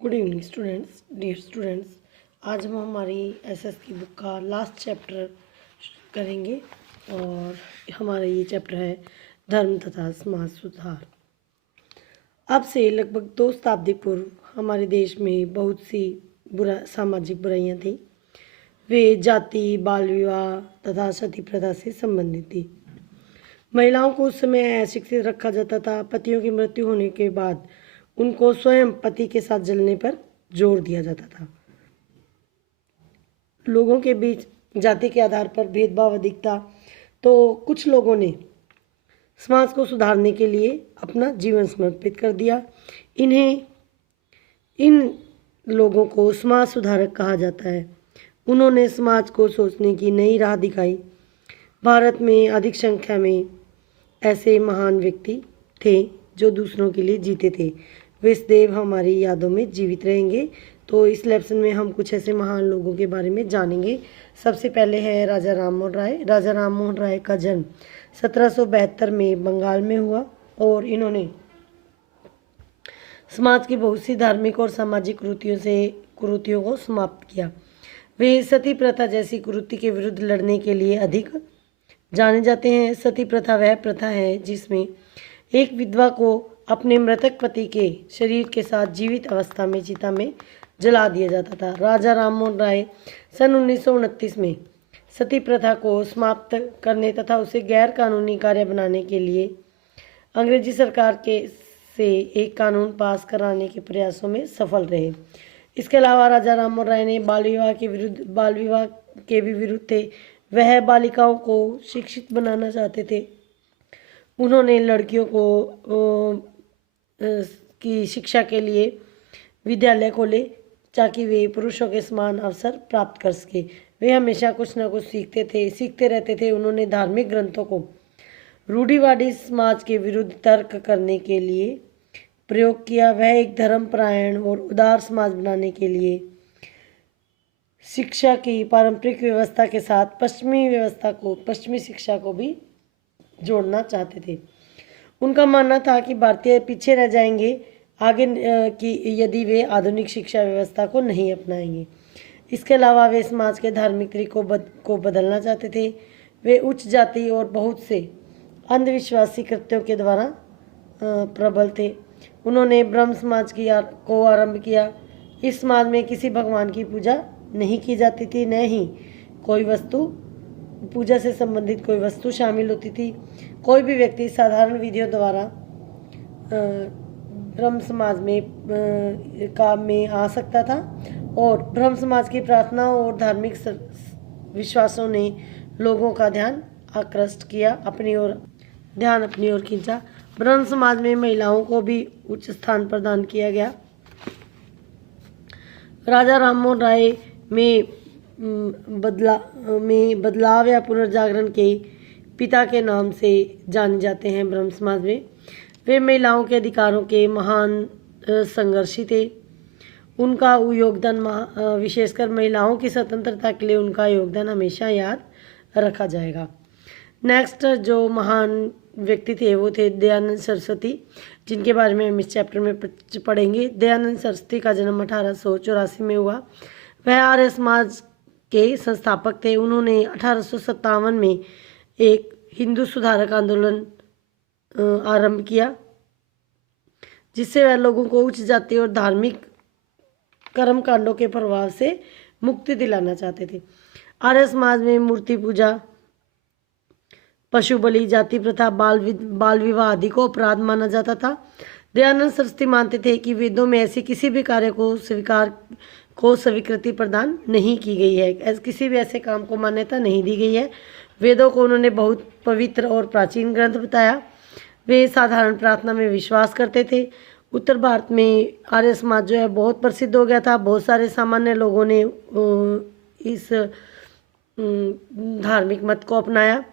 Good evening students, dear students. आज हम हमारी एसएस की बुक का लास्ट चैप्टर करेंगे और हमारा ये चैप्टर है धर्म तथा समाज सुधार। अब से लगभग 2 शताब्दी पूर्व हमारे देश में बहुत सी सामाजिक बुराइयां थी। वे जाति, बाल विवाह तथा सती प्रथा से संबंधित थी। महिलाओं को उस समय अशिक्षित रखा जाता था। पतियों की मृत्यु होने के बाद उनको स्वयं पति के साथ जलने पर जोर दिया जाता था। लोगों के बीच जाति के आधार पर भेदभाव अधिक था। तो कुछ लोगों ने समाज को सुधारने के लिए अपना जीवन समर्पित कर दिया। इन लोगों को समाज सुधारक कहा जाता है। उन्होंने समाज को सोचने की नई राह दिखाई। भारत में अधिक संख्या में ऐसे महान व्यक्ति थे जो दूसरों के लिए जीते थे। वे सदैव हमारी यादों में जीवित रहेंगे। तो इस लेसन में हम कुछ ऐसे महान लोगों के बारे में जानेंगे। सबसे पहले है राजा राममोहन राय। राजा राममोहन राय का जन्म 1772 में बंगाल में हुआ और इन्होंने समाज की बहुत सी धार्मिक और सामाजिक कुरीतियों को समाप्त किया। वे सती प्रथा जैसी कुरीति के विरुद्ध लड़ने के लिए अधिक जाने जाते हैं। सती प्रथा वह प्रथा है जिसमें एक विधवा को अपने मृतक पति के शरीर के साथ जीवित अवस्था में चिता में जला दिया जाता था। राजा राममोहन राय सन 1929 में सती प्रथा को समाप्त करने तथा उसे गैर कानूनी कार्य बनाने के लिए अंग्रेजी सरकार से एक कानून पास कराने के प्रयासों में सफल रहे। इसके अलावा राजा राममोहन राय ने बाल विवाह के भी विरुद्ध थे। वह बालिकाओं को शिक्षित बनाना चाहते थे। उन्होंने लड़कियों की शिक्षा के लिए विद्यालय खोले ताकि वे पुरुषों के समान अवसर प्राप्त कर सके। वे हमेशा कुछ न कुछ सीखते रहते थे। उन्होंने धार्मिक ग्रंथों को रूढ़िवादी समाज के विरुद्ध तर्क करने के लिए प्रयोग किया। वह एक धर्मपरायण और उदार समाज बनाने के लिए शिक्षा की पारंपरिक व्यवस्था के साथ पश्चिमी शिक्षा को भी जोड़ना चाहते थे। उनका मानना था कि भारतीय पीछे रह जाएंगे यदि वे आधुनिक शिक्षा व्यवस्था को नहीं अपनाएंगे। इसके अलावा वे समाज के धार्मिक तरीकों को बदलना चाहते थे। वे उच्च जाति और बहुत से अंधविश्वासी कृत्यों के द्वारा प्रबल थे। उन्होंने ब्रह्म समाज को आरंभ किया। इस समाज में किसी भगवान की पूजा नहीं की जाती थी, न ही पूजा से संबंधित कोई वस्तु शामिल होती थी। कोई भी व्यक्ति साधारण विधियों द्वारा ब्रह्म समाज में काम में आ सकता था और ब्रह्म समाज की प्रार्थनाओं और धार्मिक विश्वासों ने लोगों का ध्यान आकृष्ट किया, अपनी ओर खींचा। ब्रह्म समाज में महिलाओं को भी उच्च स्थान प्रदान किया गया। राजा राममोहन राय में बदलाव या पुनर्जागरण के पिता के नाम से जाने जाते हैं। ब्रह्म समाज में वे महिलाओं के अधिकारों के महान संघर्षी थे। उनका योगदान विशेषकर महिलाओं की स्वतंत्रता के लिए उनका योगदान हमेशा याद रखा जाएगा। नेक्स्ट जो महान व्यक्ति थे वो थे दयानंद सरस्वती, जिनके बारे में हम इस चैप्टर में पढ़ेंगे। दयानंद सरस्वती का जन्म 1884 में हुआ। वह आर्य समाज के संस्थापक थे। उन्होंने 1857 में एक हिंदू सुधारक आंदोलन आरंभ किया, जिससे वह लोगों को उच्च जाति और धार्मिक कर्म कांडों के प्रभाव से मुक्ति दिलाना चाहते थे। आर्य समाज में मूर्ति पूजा, पशु बलि, जाति प्रथा, बाल विवाह आदि को अपराध माना जाता था। दयानंद सरस्वती मानते थे कि वेदों में ऐसे किसी भी कार्य को स्वीकृति प्रदान नहीं की गई है। किसी भी ऐसे काम को मान्यता नहीं दी गई है। वेदों को उन्होंने बहुत पवित्र और प्राचीन ग्रंथ बताया। वे साधारण प्रार्थना में विश्वास करते थे। उत्तर भारत में आर्य समाज जो है बहुत प्रसिद्ध हो गया था। बहुत सारे सामान्य लोगों ने इस धार्मिक मत को अपनाया।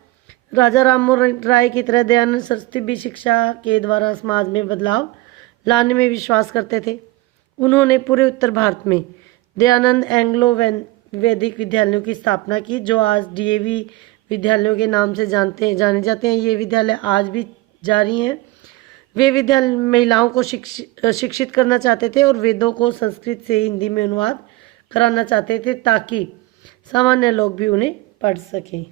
राजा राममोहन राय की तरह दयानंद सरस्वती भी शिक्षा के द्वारा समाज में बदलाव लाने में विश्वास करते थे। उन्होंने पूरे उत्तर भारत में दयानंद एंग्लो वैदिक विद्यालयों की स्थापना की, जो आज डीएवी विद्यालयों के नाम से जाने जाते हैं। ये विद्यालय आज भी जारी हैं। वे महिलाओं को शिक्षित करना चाहते थे और वेदों को संस्कृत से हिंदी में अनुवाद कराना चाहते थे ताकि सामान्य लोग भी उन्हें पढ़ सकें।